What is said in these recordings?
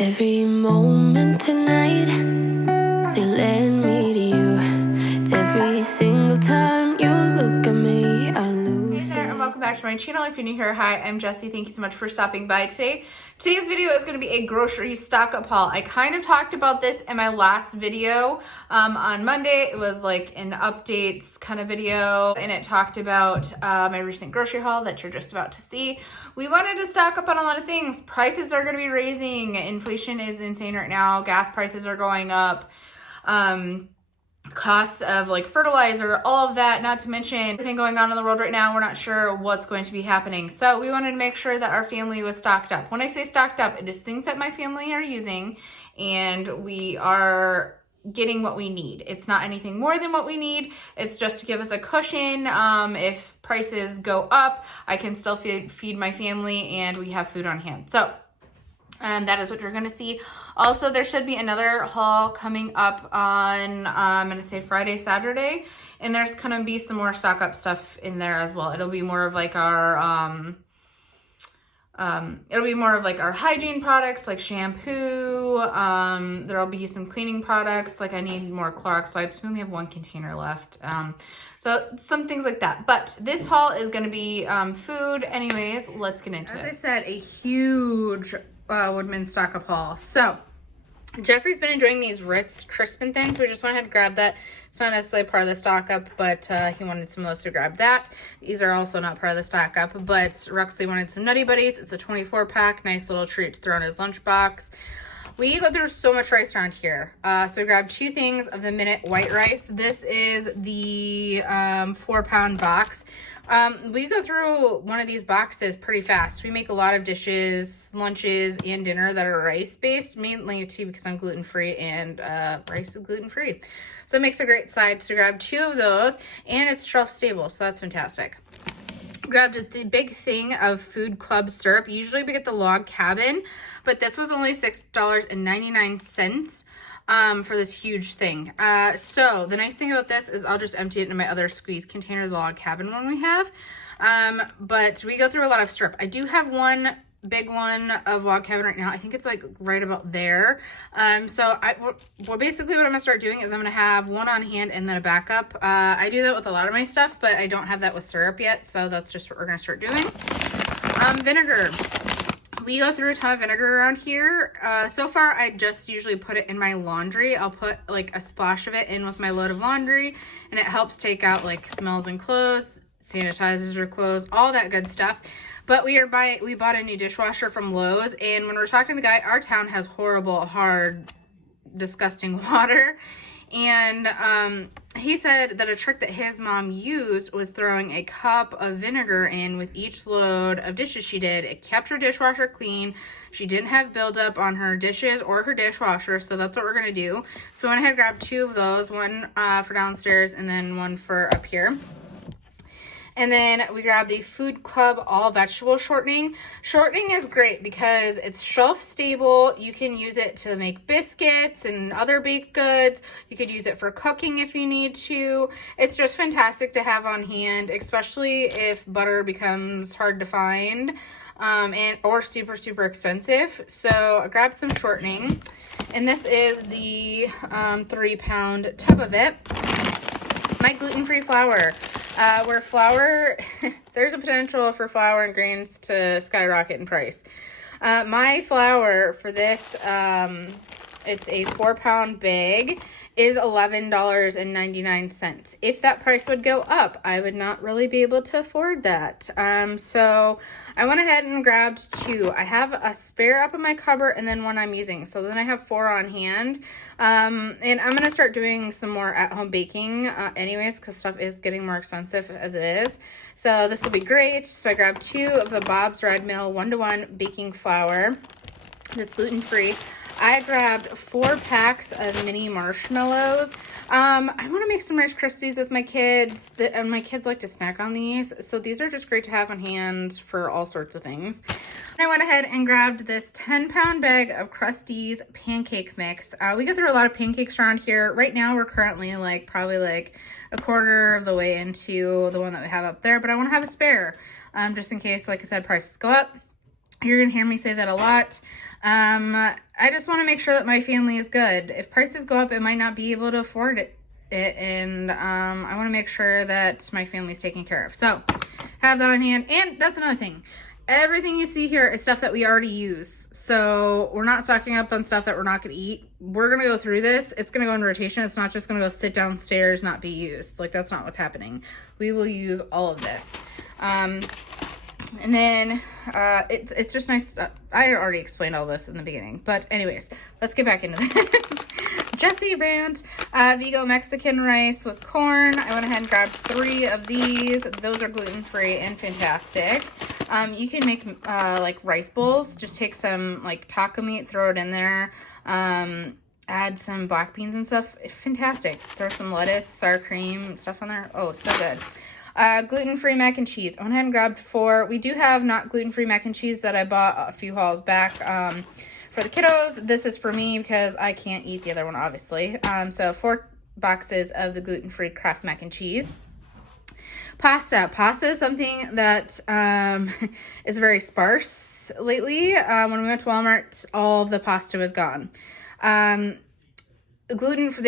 Every moment tonight, they led me to you. Every single time you look at me, I lose. Hey there, and welcome back to my channel. If you're new here, hi, I'm Jessie. Thank you so much for stopping by today. Today's video is going to be a grocery stock up haul. I kind of talked about this in my last video on Monday. It was like an updates kind of video, and it talked about my recent grocery haul that you're just about to see. We wanted to stock up on a lot of things. Prices are going to be raising. Inflation is insane right now. Gas prices are going up. Costs of like fertilizer, all of that, not to mention everything going on in the world right now. We're not sure what's going to be happening. So we wanted to make sure that our family was stocked up. When I say stocked up, it is things that my family are using and we are getting what we need. It's not anything more than what we need. It's just to give us a cushion. If prices go up, I can still feed my family and we have food on hand. So that is what you're going to see. Also, there should be another haul coming up on, I'm going to say Friday, Saturday. And there's going to be some more stock up stuff in there as well. It'll be more of like our, hygiene products like shampoo. There'll be some cleaning products. Like I need more Clorox wipes. We only have one container left. So some things like that. But this haul is going to be food. Anyways, let's get into it. As I said, a huge Woodman stock up haul. So Jeffrey's been enjoying these Ritz Crispin things. We just went ahead and grabbed that. It's not necessarily part of the stock up, but he wanted some of those to grab that. These are also not part of the stock up, but Ruxley wanted some Nutty Buddies. It's a 24 pack, nice little treat to throw in his lunchbox. We go through so much rice around here. So we grabbed 2 things of the Minute white rice. This is the 4-pound box. We go through one of these boxes pretty fast. We make a lot of dishes, lunches, and dinner that are rice-based, mainly too because I'm gluten-free and rice is gluten-free. So it makes a great side to grab 2 of those, and it's shelf-stable, so that's fantastic. Grabbed the big thing of Food Club syrup. Usually we get the Log Cabin, but this was only $6.99 for this huge thing. So the nice thing about this is I'll just empty it into my other squeeze container, the Log Cabin one we have. But we go through a lot of syrup. I do have one big one of Log Cabin right now. I think it's like right about there. So basically what I'm gonna start doing is I'm gonna have one on hand and then a backup. I do that with a lot of my stuff, but I don't have that with syrup yet. So that's just what we're gonna start doing. Vinegar. We go through a ton of vinegar around here. So far, I just usually put it in my laundry. I'll put like a splash of it in with my load of laundry, and it helps take out like smells in clothes, sanitizes your clothes, all that good stuff. But we bought a new dishwasher from Lowe's, and when we're talking to the guy, our town has horrible, hard, disgusting water. And he said that a trick that his mom used was throwing a cup of vinegar in with each load of dishes she did. It kept her dishwasher clean. She didn't have buildup on her dishes or her dishwasher, so that's what we're going to do. So I went ahead and grabbed 2 of those, one for downstairs and then one for up here. And then we grab the Food Club all vegetable shortening. Shortening is great because it's shelf stable. You can use it to make biscuits and other baked goods. You could use it for cooking if you need to. It's just fantastic to have on hand, especially if butter becomes hard to find or super, super expensive. So I grabbed some shortening. And this is the 3-pound tub of it. My gluten-free flour. Where flour, there's a potential for flour and grains to skyrocket in price. My flour for this, it's a 4-pound bag, is $11.99. If that price would go up, I would not really be able to afford that. So I went ahead and grabbed 2. I have a spare up in my cupboard and then one I'm using. So then I have 4 on hand. And I'm going to start doing some more at-home baking anyways, because stuff is getting more expensive as it is. So this will be great. So I grabbed 2 of the Bob's Red Mill 1-to-1 baking flour. That's gluten-free. I grabbed 4 packs of mini marshmallows. I want to make some Rice Krispies with my kids, and my kids like to snack on these, so these are just great to have on hand for all sorts of things. I went ahead and grabbed this 10-pound bag of Krusteaz pancake mix. We go through a lot of pancakes around here. Right now, we're currently probably a quarter of the way into the one that we have up there, but I want to have a spare, just in case, like I said, prices go up. You're going to hear me say that a lot. I just want to make sure that my family is good. If prices go up, I might not be able to afford it. And I want to make sure that my family's taken care of. So have that on hand. And that's another thing. Everything you see here is stuff that we already use. So we're not stocking up on stuff that we're not going to eat. We're going to go through this. It's going to go in rotation. It's not just going to go sit downstairs, not be used. Like, that's not what's happening. We will use all of this. And then it's just nice. I already explained all this in the beginning. But anyways, let's get back into this. Jessie rant. Vigo Mexican rice with corn. I went ahead and grabbed 3 of these. Those are gluten-free and fantastic. You can make like rice bowls. Just take some like taco meat, throw it in there. Add some black beans and stuff. Fantastic. Throw some lettuce, sour cream, and stuff on there. Oh, so good. Gluten-free mac and cheese. I went ahead and grabbed 4. We do have not gluten-free mac and cheese that I bought a few hauls back for the kiddos. This is for me because I can't eat the other one, obviously. So 4 boxes of the gluten-free Kraft mac and cheese. Pasta. Pasta is something that is very sparse lately. When we went to Walmart, all of the pasta was gone. They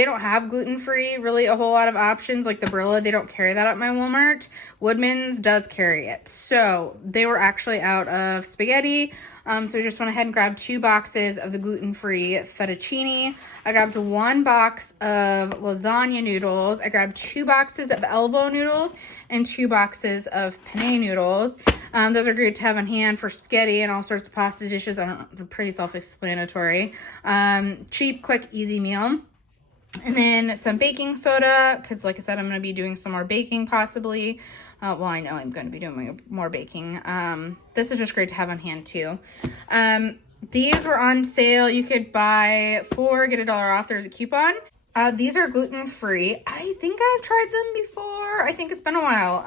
don't have gluten-free, really a whole lot of options. Like the Barilla, they don't carry that at my Walmart. Woodman's does carry it. So they were actually out of spaghetti. So we just went ahead and grabbed 2 boxes of the gluten-free fettuccine. I grabbed 1 box of lasagna noodles. I grabbed 2 boxes of elbow noodles and 2 boxes of penne noodles. Those are great to have on hand for spaghetti and all sorts of pasta dishes. They're pretty self-explanatory. Cheap, quick, easy meal. And then some baking soda, because like I said, I'm going to be doing some more baking possibly. Well, I know I'm going to be doing more baking. This is just great to have on hand too. These were on sale. You could buy 4, get $1 off. There's a coupon. These are gluten-free. I think I've tried them before. I think it's been a while.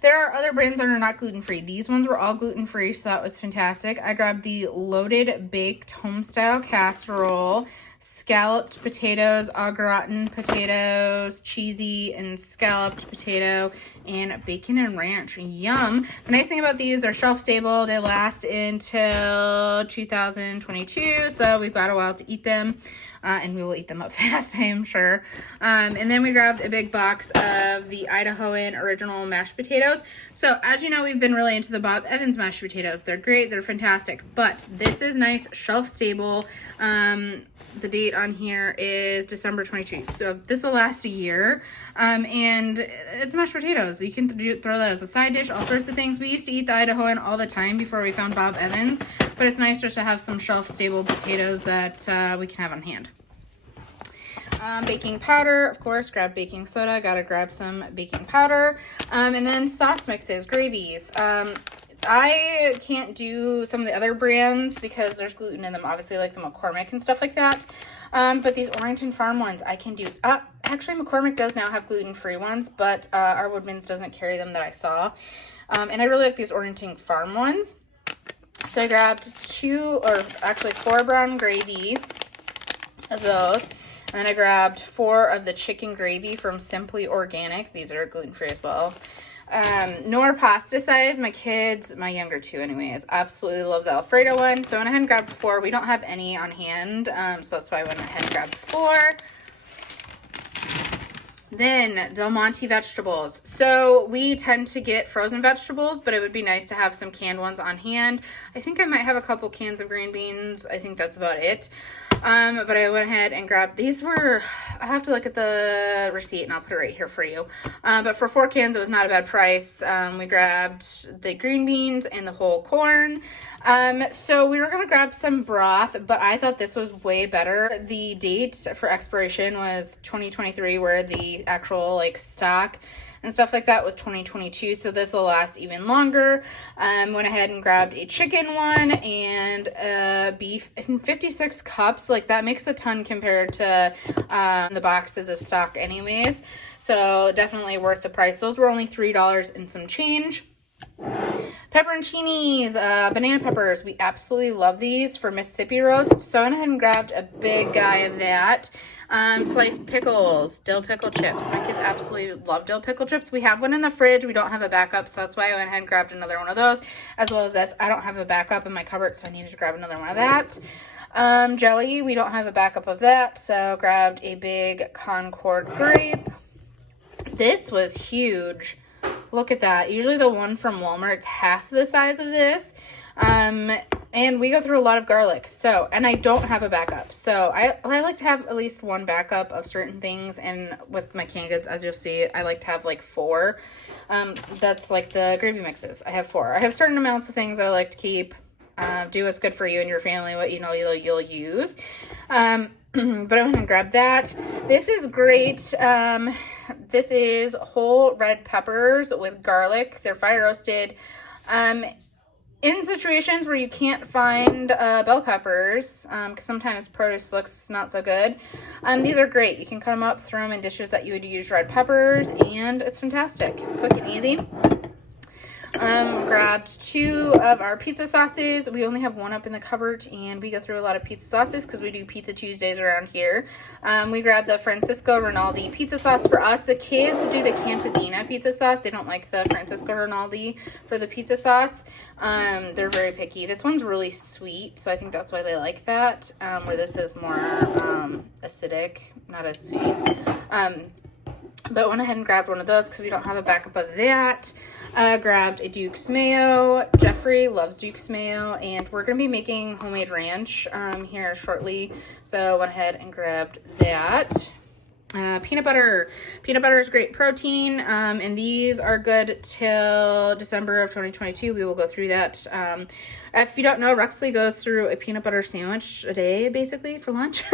There are other brands that are not gluten-free. These ones were all gluten-free, so that was fantastic. I grabbed the loaded baked home-style casserole, scalloped potatoes, au gratin potatoes, cheesy and scalloped potato, and bacon and ranch. Yum. The nice thing about these, they're shelf stable. They last until 2022, so we've got a while to eat them. And we will eat them up fast, I am sure. And then we grabbed a big box of the Idahoan original mashed potatoes. So as you know, we've been really into the Bob Evans mashed potatoes. They're great. They're fantastic. But this is nice, shelf stable. The date on here is December 22. So this will last a year. And it's mashed potatoes. You can throw that as a side dish, all sorts of things. We used to eat the Idahoan all the time before we found Bob Evans. But it's nice just to have some shelf-stable potatoes that we can have on hand. Baking powder, of course, grab baking soda. Gotta grab some baking powder. And then sauce mixes, Gravies. I can't do some of the other brands because there's gluten in them, obviously, like the McCormick and stuff like that. But these Orrington Farm ones I can do. Actually, McCormick does now have gluten-free ones, but our Woodman's doesn't carry them that I saw. And I really like these Orrington Farm ones. So I grabbed 4 brown gravy of those. And then I grabbed 4 of the chicken gravy from Simply Organic. These are gluten-free as well. Nor pasta size. My kids, my younger 2 anyways, absolutely love the Alfredo one. So I went ahead and grabbed 4. We don't have any on hand, so that's why I went ahead and grabbed 4. Then Del Monte vegetables. So we tend to get frozen vegetables, but it would be nice to have some canned ones on hand. I think I might have a couple cans of green beans. I think that's about it. But I went ahead and grabbed, these were, I have to look at the receipt and I'll put it right here for you. But for 4 cans, it was not a bad price. We grabbed the green beans and the whole corn. So we were going to grab some broth, but I thought this was way better. The date for expiration was 2023, where the actual like stock and stuff like that was 2022, so this will last even longer. Went ahead and grabbed a chicken one and beef in 56 cups. Like, that makes a ton compared to the boxes of stock anyways, so definitely worth the price. Those were only $3 and some change. Pepperoncinis, banana peppers. We absolutely love these for Mississippi roast, so I went ahead and grabbed a big guy of that. Sliced pickles, dill pickle chips. My kids absolutely love dill pickle chips. We have one in the fridge. We don't have a backup, so that's why I went ahead and grabbed another one of those, as well as this. I don't have a backup in my cupboard, so I needed to grab another one of that. Jelly, we don't have a backup of that, so grabbed a big Concord grape. This was huge. Look at that. Usually the one from Walmart's half the size of this. And we go through a lot of garlic. So, and I don't have a backup. So I like to have at least one backup of certain things. And with my canned goods, as you'll see, I like to have like 4. That's like the gravy mixes. I have 4. I have certain amounts of things that I like to keep. Do what's good for you and your family, what you know you'll use. But I went and grabbed that. This is great. This is whole red peppers with garlic. They're fire roasted. In situations where you can't find bell peppers, because sometimes produce looks not so good, these are great. You can cut them up, throw them in dishes that you would use red peppers, and it's fantastic. Quick and easy. Grabbed 2 of our pizza sauces. We only have 1 up in the cupboard, and we go through a lot of pizza sauces because we do Pizza Tuesdays around here. We grabbed the Francisco Rinaldi pizza sauce for us. The kids do the Cantadina pizza sauce. They don't like the Francisco Rinaldi for the pizza sauce. They're very picky. This one's really sweet, so I think that's why they like that, where this is more acidic, not as sweet. But went ahead and grabbed one of those because we don't have a backup of that. Grabbed a Duke's Mayo. Jeffrey loves Duke's Mayo, and we're going to be making homemade ranch here shortly. So went ahead and grabbed that. Peanut butter. Peanut butter is great protein, and these are good till December of 2022. We will go through that. If you don't know, Ruxley goes through a peanut butter sandwich a day, basically, for lunch.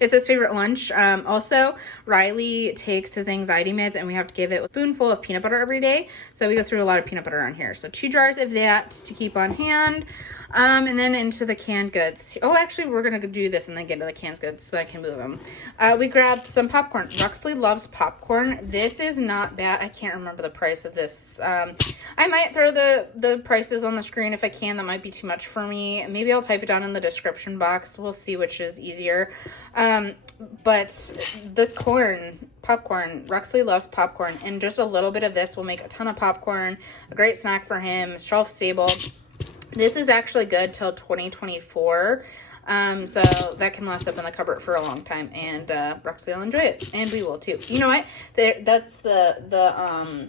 It's his favorite lunch. Also, Riley takes his anxiety meds, and we have to give it a spoonful of peanut butter every day. So we go through a lot of peanut butter on here. So 2 jars of that to keep on hand. And then into the canned goods. Oh, actually, we're going to do this and then get to the canned goods so that I can move them. We grabbed some popcorn. Ruxley loves popcorn. This is not bad. I can't remember the price of this. I might throw the prices on the screen if I can. That might be too much for me. Maybe I'll type it down in the description box. We'll see which is easier. But this popcorn, Ruxley loves popcorn. And just a little bit of this will make a ton of popcorn. A great snack for him. Shelf stable. This is actually good till 2024, so that can last up in the cupboard for a long time, and Ruxley will enjoy it, and we will too. You know what? That's the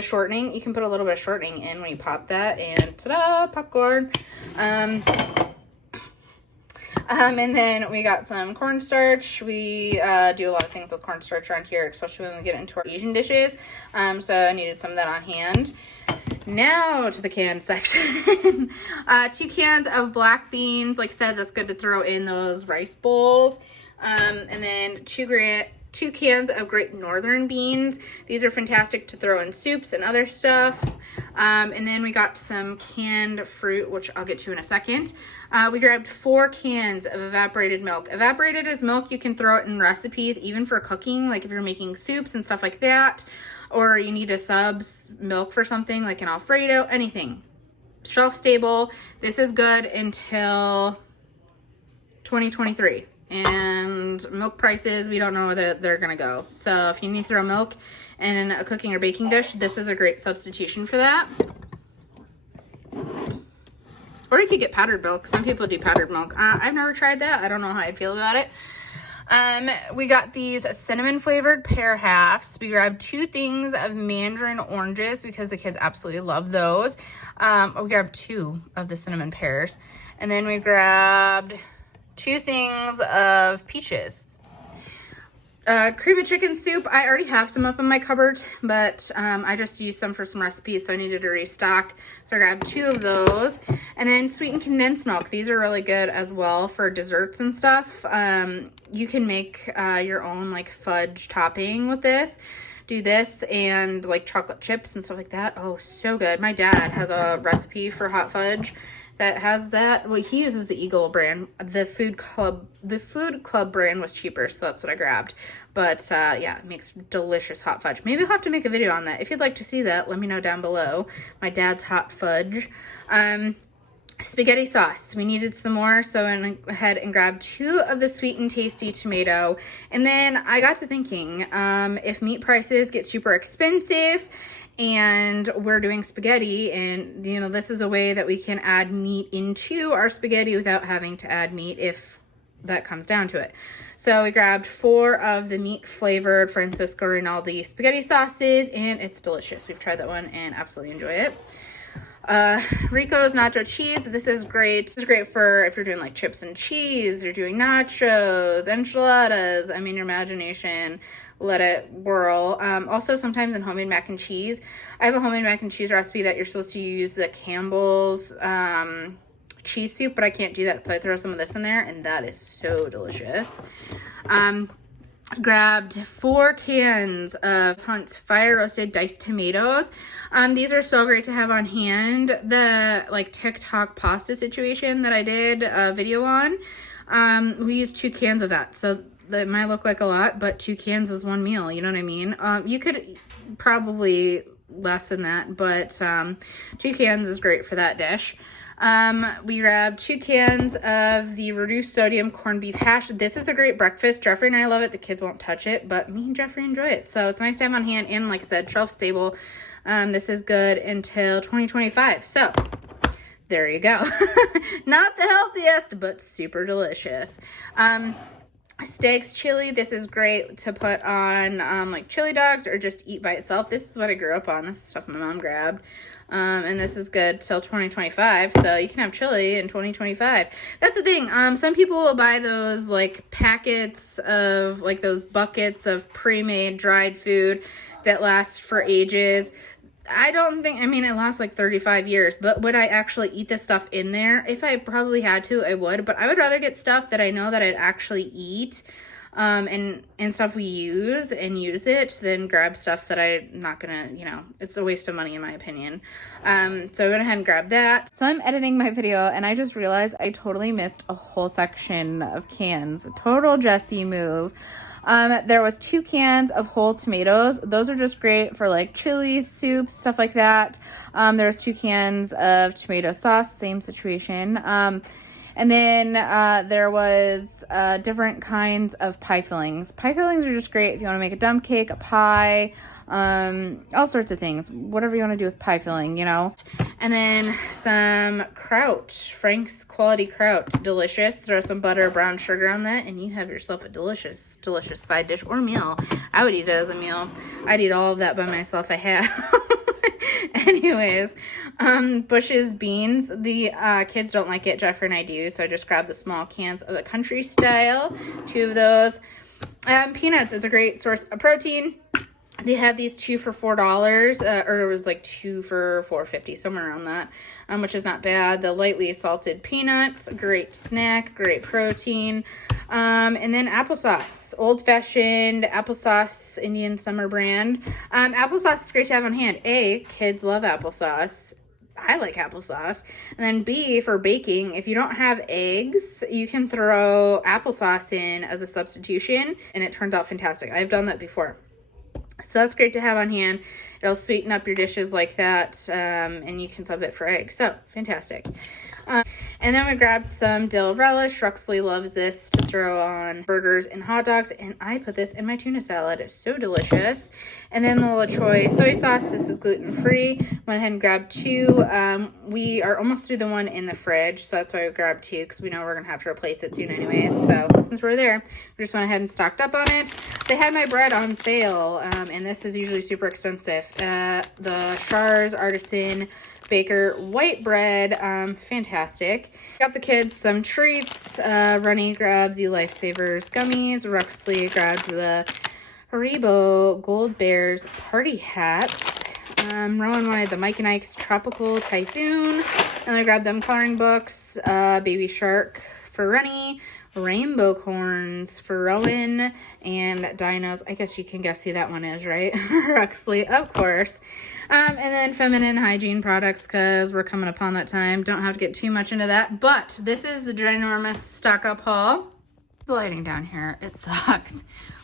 shortening. You can put a little bit of shortening in when you pop that, and ta-da, popcorn. And then we got some cornstarch. We do a lot of things with cornstarch around here, especially when we get into our Asian dishes. So I needed some of that on hand. Now to the canned section. 2 cans of black beans. Like I said, that's good to throw in those rice bowls. And then 2 cans of Great Northern beans. These are fantastic to throw in soups and other stuff. And then we got some canned fruit, which I'll get to in a second. We grabbed 4 cans of evaporated milk. Evaporated is milk. You can throw it in recipes, even for cooking, like if you're making soups and stuff like that. Or you need a subs milk for something like an Alfredo, anything. Shelf stable. This is good until 2023. And milk prices, we don't know whether they're going to go. So if you need to throw milk in a cooking or baking dish, this is a great substitution for that. Or you could get powdered milk. Some people do powdered milk. I've never tried that. I don't know how I'd feel about it. We got these cinnamon flavored pear halves. We grabbed 2 things of mandarin oranges because the kids absolutely love those. We grabbed 2 of the cinnamon pears. And then we grabbed 2 things of peaches. Cream of chicken soup. I already have some up in my cupboard, but I just used some for some recipes, so I needed to restock. So I grabbed 2 of those. And then sweetened condensed milk. These are really good as well for desserts and stuff. You can make your own like fudge topping with this. Do this and like chocolate chips and stuff like that. Oh, so good. My dad has a recipe for hot fudge that has that. Well, he uses the Eagle brand. The Food Club brand was cheaper, so that's what I grabbed. But yeah, it makes delicious hot fudge. Maybe I'll have to make a video on that. If you'd like to see that, let me know down below. My dad's hot fudge. Spaghetti sauce. We needed some more, so I went ahead and grabbed 2 of the sweet and tasty tomato. And then I got to thinking, if meat prices get super expensive and we're doing spaghetti, and you know, this is a way that we can add meat into our spaghetti without having to add meat if that comes down to it. So we grabbed 4 of the meat flavored Francisco Rinaldi spaghetti sauces, and it's delicious. We've tried that one and absolutely enjoy it. Rico's nacho cheese. This is great. This is great for if you're doing like chips and cheese, you're doing nachos, enchiladas. I mean, your imagination, let it whirl. Also, sometimes in homemade mac and cheese, I have a homemade mac and cheese recipe that you're supposed to use the Campbell's cheese soup, but I can't do that, so I throw some of this in there, and that is so delicious. Grabbed 4 cans of Hunt's fire roasted diced tomatoes. These are so great to have on hand. The like TikTok pasta situation that I did a video on, we used 2 cans of that, so that might look like a lot, but 2 cans is 1 meal, you know what I mean? You could probably less than that, but 2 cans is great for that dish. We grabbed 2 cans of the reduced sodium corned beef hash. This is a great breakfast. Jeffrey and I love it. The kids won't touch it, but me and Jeffrey enjoy it. So it's nice to have on hand, and like I said, shelf stable. This is good until 2025. So there you go. Not the healthiest, but super delicious. Steaks chili. This is great to put on like chili dogs or just eat by itself. This is what I grew up on. This is stuff my mom grabbed. And this is good till 2025, so you can have chili in 2025. That's the thing. Some people will buy those like packets of like those buckets of pre-made dried food that last for ages. I don't think, I mean, it lasts like 35 years, but would I actually eat this stuff in there? If I probably had to, I would, but I would rather get stuff that I know that I'd actually eat, and stuff we use it than grab stuff that I'm not gonna, you know, it's a waste of money in my opinion. So I went ahead and grabbed that. So I'm editing my video and I just realized I totally missed a whole section of cans. Total Jessie move. There was 2 cans of whole tomatoes. Those are just great for like chili, soup, stuff like that. There was 2 cans of tomato sauce, same situation. And then there was different kinds of pie fillings. Pie fillings are just great if you want to make a dump cake, a pie, all sorts of things. Whatever you want to do with pie filling, you know. And then some kraut, Frank's quality kraut, delicious. Throw some butter, brown sugar on that, and you have yourself a delicious, delicious side dish or meal. I would eat it as a meal. I'd eat all of that by myself. I have. Anyways, Bush's beans. The kids don't like it. Jeffrey and I do, so I just grabbed the small cans of the country style. 2 of those. Peanuts is a great source of protein. They had these 2 for $4, or it was like 2 for $4.50, somewhere around that, which is not bad. The lightly salted peanuts, great snack, great protein. And then applesauce, old-fashioned applesauce, Indian summer brand. Applesauce is great to have on hand. A, kids love applesauce. I like applesauce. And then B, for baking, if you don't have eggs, you can throw applesauce in as a substitution, and it turns out fantastic. I've done that before. So that's great to have on hand. It'll sweeten up your dishes like that, and you can sub it for eggs. So, fantastic. And then we grabbed some dill relish. Ruxley loves this to throw on burgers and hot dogs, and I put this in my tuna salad. It's so delicious. And then the LaCroix soy sauce. This is gluten-free. Went ahead and grabbed 2. We are almost through the one in the fridge, so that's why we grabbed 2, because we know we're going to have to replace it soon anyways. So since we're there, we just went ahead and stocked up on it. They had my bread on sale, and this is usually super expensive. The Char's Artisan Baker white bread, fantastic. Got the kids some treats. Runny grabbed the Lifesavers gummies. Ruxley grabbed the Haribo Gold Bears party hats. Rowan wanted the Mike and Ike's Tropical Typhoon. And I grabbed them coloring books. Baby Shark for Runny. Rainbow corns for Rowan, and dinos. I guess you can guess who that one is, right? Ruxley, of course. And then feminine hygiene products, because we're coming upon that time. Don't have to get too much into that. But this is the ginormous stock up haul. The lighting down here, it sucks.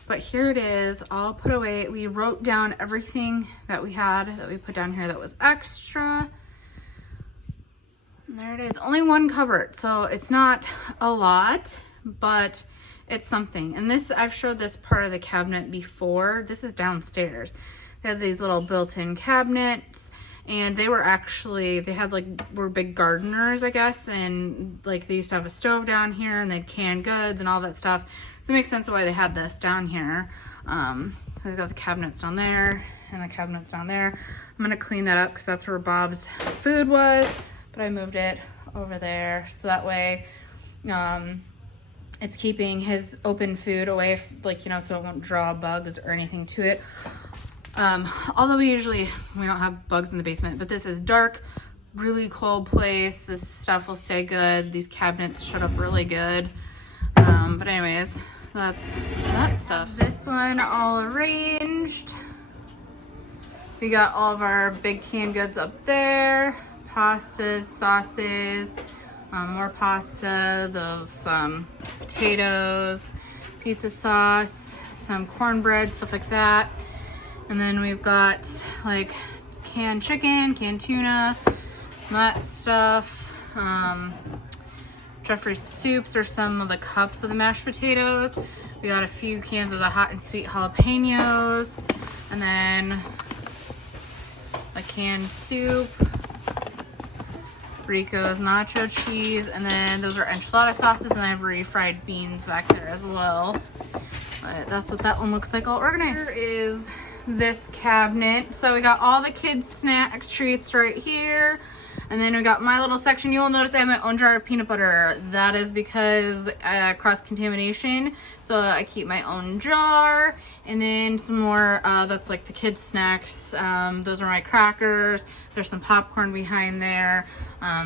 But here it is, all put away. We wrote down everything that we had, that we put down here that was extra. And there it is. Only 1 cupboard, so it's not a lot, but it's something. And this, I've showed this part of the cabinet before. This is downstairs. They had these little built-in cabinets, and they were actually, were big gardeners, I guess, and like they used to have a stove down here, and they'd canned goods and all that stuff. So it makes sense why they had this down here. They've got the cabinets down there and the cabinets down there. I'm gonna clean that up because that's where Bob's food was, but I moved it over there so that way it's keeping his open food away, like, you know, so it won't draw bugs or anything to it. Although we don't have bugs in the basement, but this is dark, really cold place. This stuff will stay good. These cabinets shut up really good. But anyways, that's that stuff. This one all arranged. We got all of our big canned goods up there. Pastas, sauces, more pasta, those potatoes, pizza sauce, some cornbread, stuff like that. And then we've got like canned chicken, canned tuna, some of that stuff. Jeffrey's soups are some of the cups of the mashed potatoes. We got a few cans of the hot and sweet jalapenos, and then a canned soup, Rico's nacho cheese, and then those are enchilada sauces, and I have refried beans back there as well. But that's what that one looks like, all organized. Here is this cabinet. So we got all the kids' snack treats right here. And then we got my little section. You'll notice I have my own jar of peanut butter. That is because cross-contamination. So I keep my own jar. And then some more, that's like the kids' snacks. Those are my crackers. There's some popcorn behind there.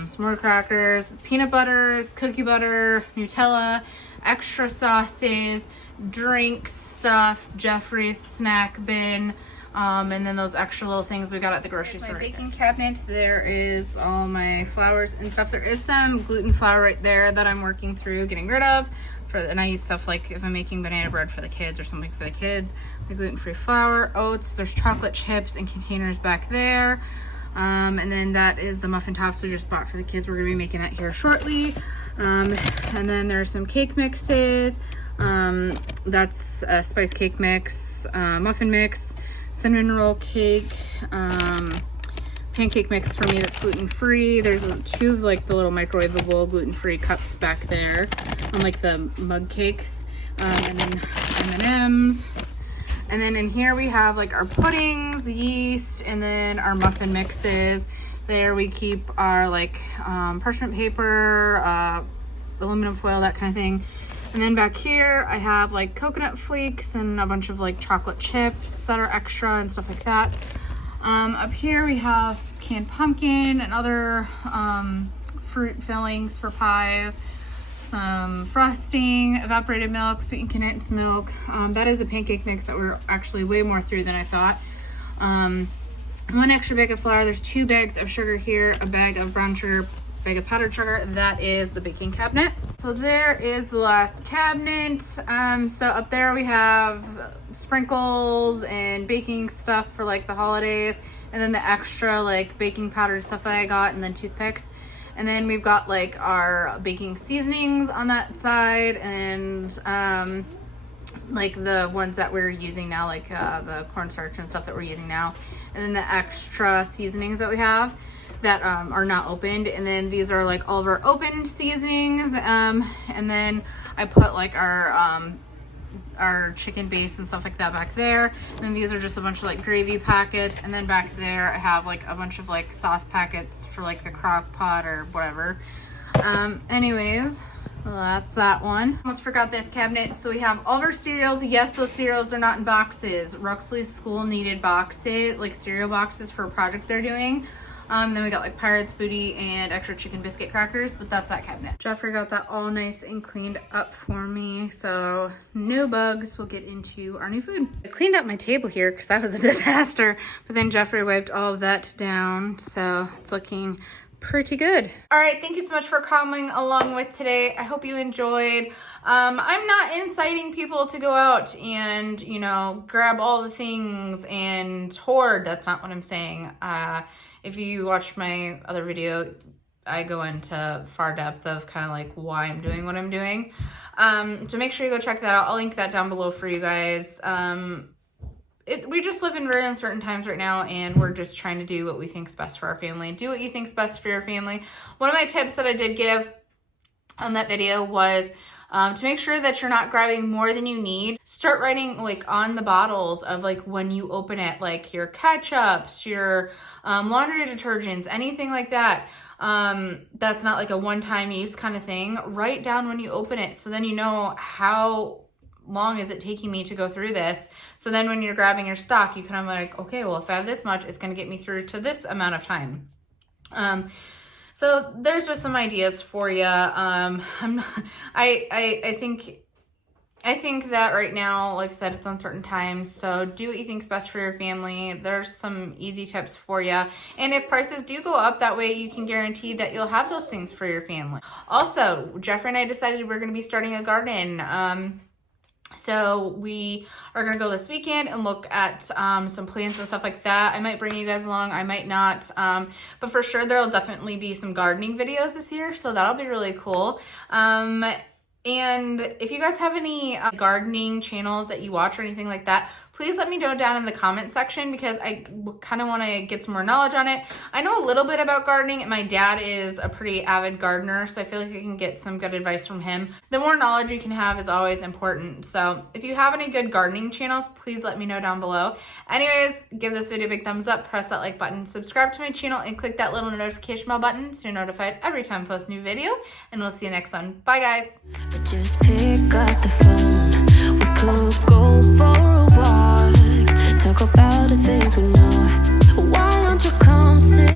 Some more crackers, peanut butters, cookie butter, Nutella, extra sauces, drink stuff, Jeffrey's snack bin. And then those extra little things we got at the grocery store. My baking cabinet, there is all my flours and stuff. There is some gluten flour right there that I'm working through getting rid of. And I use stuff like if I'm making banana bread for the kids or something for the kids. My gluten-free flour, oats, there's chocolate chips and containers back there. And then that is the muffin tops we just bought for the kids. We're gonna be making that here shortly. And then there's some cake mixes. That's a spice cake mix, muffin mix, cinnamon roll cake, pancake mix for me that's gluten-free. There's two of like the little microwavable gluten-free cups back there on like the mug cakes, and then M&Ms. And then in here we have like our puddings, yeast, and then our muffin mixes. There we keep our like parchment paper, aluminum foil, that kind of thing. And then back here, I have like coconut flakes and a bunch of like chocolate chips that are extra and stuff like that. Up here we have canned pumpkin and other fruit fillings for pies, some frosting, evaporated milk, sweetened condensed milk. That is a pancake mix that we're actually way more through than I thought. One extra bag of flour. There's 2 bags of sugar here, a bag of brown sugar, bag of powdered sugar. That is the baking cabinet. So there is the last cabinet. So up there we have sprinkles and baking stuff for like the holidays, and then the extra like baking powder stuff that I got, and then toothpicks. And then we've got like our baking seasonings on that side, and like the ones that we're using now, like the cornstarch and stuff that we're using now, and then the extra seasonings that we have that are not opened. And then these are like all of our opened seasonings, and then I put like our chicken base and stuff like that back there. And then these are just a bunch of like gravy packets, and then back there I have like a bunch of like sauce packets for like the crock pot or whatever. Anyways, well, that's that one. Almost forgot this cabinet. So we have all of our cereals. Yes, those cereals are not in boxes. Ruxley's school needed boxes, like cereal boxes for a project they're doing. Then we got like Pirates Booty and extra chicken biscuit crackers, but that's that cabinet. Jeffrey got that all nice and cleaned up for me, so no bugs. We'll get into our new food. I cleaned up my table here because that was a disaster, but then Jeffrey wiped all of that down, so it's looking pretty good. All right, thank you so much for coming along with today. I hope you enjoyed. I'm not inciting people to go out and, you know, grab all the things and hoard. That's not what I'm saying. If you watch my other video, I go into far depth of kind of like why I'm doing what I'm doing. So make sure you go check that out. I'll link that down below for you guys. we just live in very uncertain times right now, and we're just trying to do what we think's best for our family. Do what you think's best for your family. One of my tips that I did give on that video was to make sure that you're not grabbing more than you need. Start writing like on the bottles of like when you open it, like your ketchups, your laundry detergents, anything like that. That's not like a one-time use kind of thing. Write down when you open it, so then you know how long is it taking me to go through this. So then when you're grabbing your stock, you kind of like, okay, well, if I have this much, it's going to get me through to this amount of time. So there's just some ideas for you. I think that right now, like I said, it's uncertain times. So do what you think's best for your family. There's some easy tips for you. And if prices do go up, that way you can guarantee that you'll have those things for your family. Also, Jeffrey and I decided we're going to be starting a garden. So we are going to go this weekend and look at some plants and stuff like that. I might bring you guys along. I might not. But for sure, there'll definitely be some gardening videos this year. So that'll be really cool. And if you guys have any gardening channels that you watch or anything like that, please let me know down in the comment section, because I kind of want to get some more knowledge on it. I know a little bit about gardening, and my dad is a pretty avid gardener, so I feel like I can get some good advice from him. The more knowledge you can have is always important. So if you have any good gardening channels, please let me know down below. Anyways, give this video a big thumbs up, press that like button, subscribe to my channel, and click that little notification bell button so you're notified every time I post a new video. And we'll see you next one. Bye, guys. Just pick up the phone. We could go for a walk, talk about the things we know.